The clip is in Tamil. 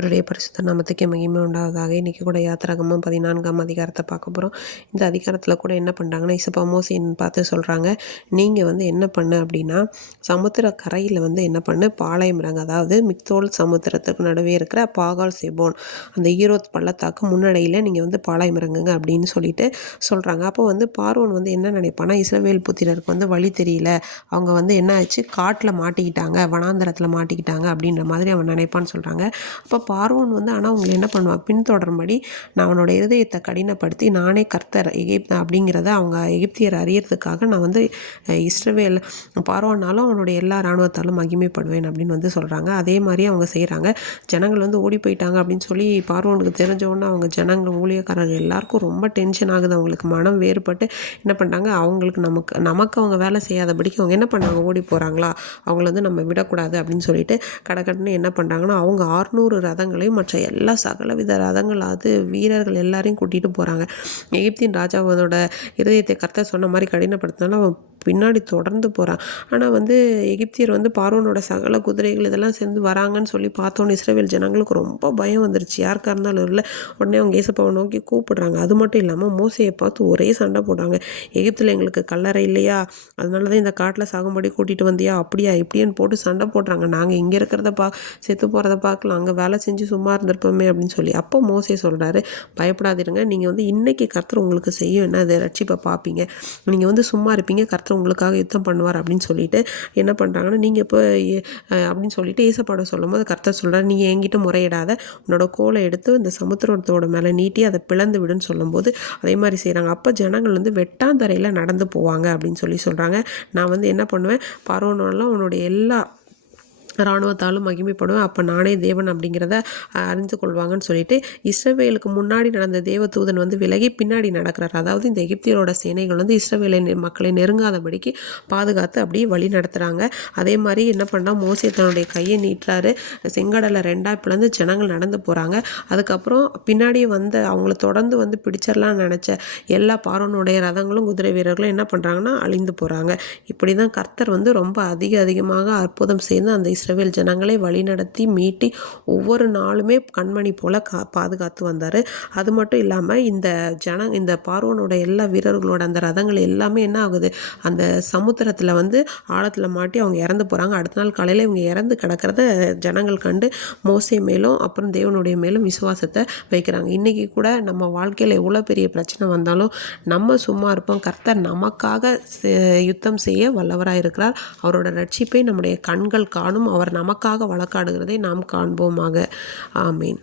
கர்த்தருடைய பரிசுத்த நாமத்துக்கே மகிமை உண்டாவதாக. இன்றைக்கி கூட யாத்திராகமம் 14ஆம் அதிகாரத்தை பார்க்க போகிறோம். இந்த அதிகாரத்தில் கூட என்ன பண்ணுறாங்கன்னா, இசப்பா மோசேன்னு பார்த்து சொல்கிறாங்க, நீங்கள் என்ன பண்ணு அப்படின்னா, சமுத்திர கரையில் என்ன பண்ணு, பாளையம் இறங்க. அதாவது மிக்தோல் சமுத்திரத்துக்கு நடுவே இருக்கிற பாகால் செபோன் அந்த ஈரோத் பள்ளத்தாக்கு முன்னடையில் நீங்கள் பாளையம் இறங்குங்க அப்படின்னு சொல்லிட்டு சொல்கிறாங்க. அப்போ பார்வோன் என்ன நினைப்பானா, இஸ்ரவேல் புத்திரருக்கு வழி தெரியல, அவங்க என்ன ஆச்சு, காட்டில் மாட்டிக்கிட்டாங்க, வனாந்தரத்தில் மாட்டிக்கிட்டாங்க அப்படின்ற மாதிரி அவன் நினைப்பான்னு சொல்கிறாங்க. அப்போ பார்வோன் ஆனால் அவங்களை என்ன பண்ணுவான், பின்தொடரும்படி நான் அவனோட இருதயத்தை கடினப்படுத்தி நானே கர்த்தர் அப்படிங்கிறத அவங்க எகிப்தியர் அறியறதுக்காக நான் இஸ்ரவேல் பார்வோனாலும் அவனுடைய எல்லா இராணுவத்தாலும் மகிமைப்படுவேன் அப்படின்னு சொல்கிறாங்க. அதே மாதிரி அவங்க செய்கிறாங்க. ஜனங்கள் ஓடி போயிட்டாங்க அப்படின்னு சொல்லி பார்வோனுக்கு தெரிஞ்சவொன்னே அவங்க ஜனங்கள் ஊழியக்காரர்கள் எல்லாருக்கும் ரொம்ப டென்ஷன் ஆகுது. அவங்களுக்கு மனம் வேறுபட்டு என்ன பண்ணுறாங்க, அவங்களுக்கு நமக்கு அவங்க வேலை செய்யாதபடிக்கு அவங்க என்ன பண்ணாங்க, ஓடி போகிறாங்களா, அவங்கள நம்ம விடக்கூடாது அப்படின்னு சொல்லிட்டு கடற்கடன்னு என்ன பண்ணுறாங்கன்னா, அவங்க 600 ரதங்களையும் மற்ற எல்லா சகலவித ரதங்கள் வீரர்கள் எல்லாரையும் கூட்டிகிட்டு போகிறாங்க. எகிப்தின் ராஜாவோட இருதயத்தை கர்த்தர் சொன்ன மாதிரி கடினப்படுத்தினாலும் அவன் பின்னாடி தொடர்ந்து போகிறான். ஆனால் எகிப்தியர் பார்வோனோட சகல குதிரைகள் இதெல்லாம் சேர்ந்து வராங்கன்னு சொல்லி பார்த்தோன்னே இஸ்ரவேல் ஜனங்களுக்கு ரொம்ப பயம் வந்துருச்சு. யாருக்காக இருந்தாலும் இல்லை. உடனே அவங்க ஏசப்பாவை நோக்கி கூப்பிடுறாங்க. அது மட்டும் இல்லாமல் மோசையை பார்த்து ஒரே சண்டை போடுறாங்க. எகிப்தில் எங்களுக்கு கல்லறை இல்லையா, அதனால தான் இந்த காட்டில் சாகும்படி கூட்டிகிட்டு வந்தியா, அப்படியா இப்படின்னு போட்டு சண்டை போடுறாங்க. நாங்கள் இங்கே இருக்கிறத செத்து போகிறத பார்க்கலாம், அங்கே வேலை செஞ்சு சும்மா இருந்திருப்போமே அப்படின்னு சொல்லி. அப்போ மோசே சொல்கிறாரு, பயப்படாதிருங்க, நீங்கள் இன்னைக்கு கர்த்தர் உங்களுக்கு செய்யும் என்ன, அதை ரட்சிப்பை பார்ப்பீங்க, நீங்கள் சும்மா இருப்பீங்க, கர்த்தர் உங்களுக்காக யுத்தம் பண்ணுவார் அப்படின்னு சொல்லிட்டு என்ன பண்ணுறாங்கன்னா, நீங்கள் இப்போ அப்படின்னு சொல்லிட்டு ஏசப்பாட சொல்லும் போது கர்த்தர் சொல்கிறார், நீ என்கிட்ட முறையிடாத, உன்னோட கோலை எடுத்து இந்த சமுத்திரத்தோட மேலே நீட்டி அதை பிளந்து விடுன்னு சொல்லும்போது அதே மாதிரி செய்கிறாங்க. அப்போ ஜனங்கள் வெட்டாந்தரையில் நடந்து போவாங்க அப்படின்னு சொல்கிறாங்க. நான் என்ன பண்ணுவேன், பார்வோனெல்லாம் உன்னுடைய எல்லா இராணுவத்தாலும் மகிமைப்படுவேன், அப்போ நானே தேவன் அப்படிங்கிறத அறிந்து கொள்வாங்கன்னு சொல்லிட்டு இஸ்ரவேலுக்கு முன்னாடி நடந்த தேவதூதன் விலகி பின்னாடி நடக்கிறார். அதாவது இந்த எகிப்தியரோட சேனைகள் இஸ்ரவேலை மக்களை நெருங்காதபடிக்கு பாதுகாத்து அப்படியே வழி நடத்துகிறாங்க. அதே மாதிரி என்ன பண்ணால் மோசே தன்னுடைய கையை நீட்டுறாரு, செங்கடலை 2ஆக பிளந்து ஜனங்கள் நடந்து போகிறாங்க. அதுக்கப்புறம் பின்னாடி அவங்கள தொடர்ந்து பிடிச்சிடலான்னு நினச்ச எல்லா பார்வோனுடைய ரதங்களும் குதிரை வீரர்களும் என்ன பண்ணுறாங்கன்னா அழிந்து போகிறாங்க. இப்படி தான் கர்த்தர் ரொம்ப அதிகமாக அற்புதம் செய்து அந்த இஸ்ரவேல் ஜனங்களை வழிநடத்தி மீட்டி ஒவ்வொரு நாளுமே கண்மணி போல பாதுகாத்து வந்தார். அது மட்டும் இல்லாமல் இந்த பார்வோனோட எல்லா வீரர்களோட அந்த ரதங்கள் எல்லாமே என்ன ஆகுது, அந்த சமுத்திரத்தில் ஆழத்தில் மாட்டி அவங்க இறந்து போகிறாங்க. அடுத்த நாள் காலையில் இவங்க இறந்து கிடக்கிறத ஜனங்கள் கண்டு மோசே மேலும் அப்புறம் தேவனுடைய மேலும் விசுவாசத்தை வைக்கிறாங்க. இன்றைக்கி கூட நம்ம வாழ்க்கையில் எவ்வளோ பெரிய பிரச்சனை வந்தாலும் நம்ம சும்மா இருப்போம், கர்த்தர் நமக்காக யுத்தம் செய்ய வல்லவராக இருக்கிறார். அவரோட ரட்சிப்பை நம்முடைய கண்கள் காணும், அவர் நமக்காக வழக்காடுகிறதை நாம் காண்போமாக. ஆமீன்.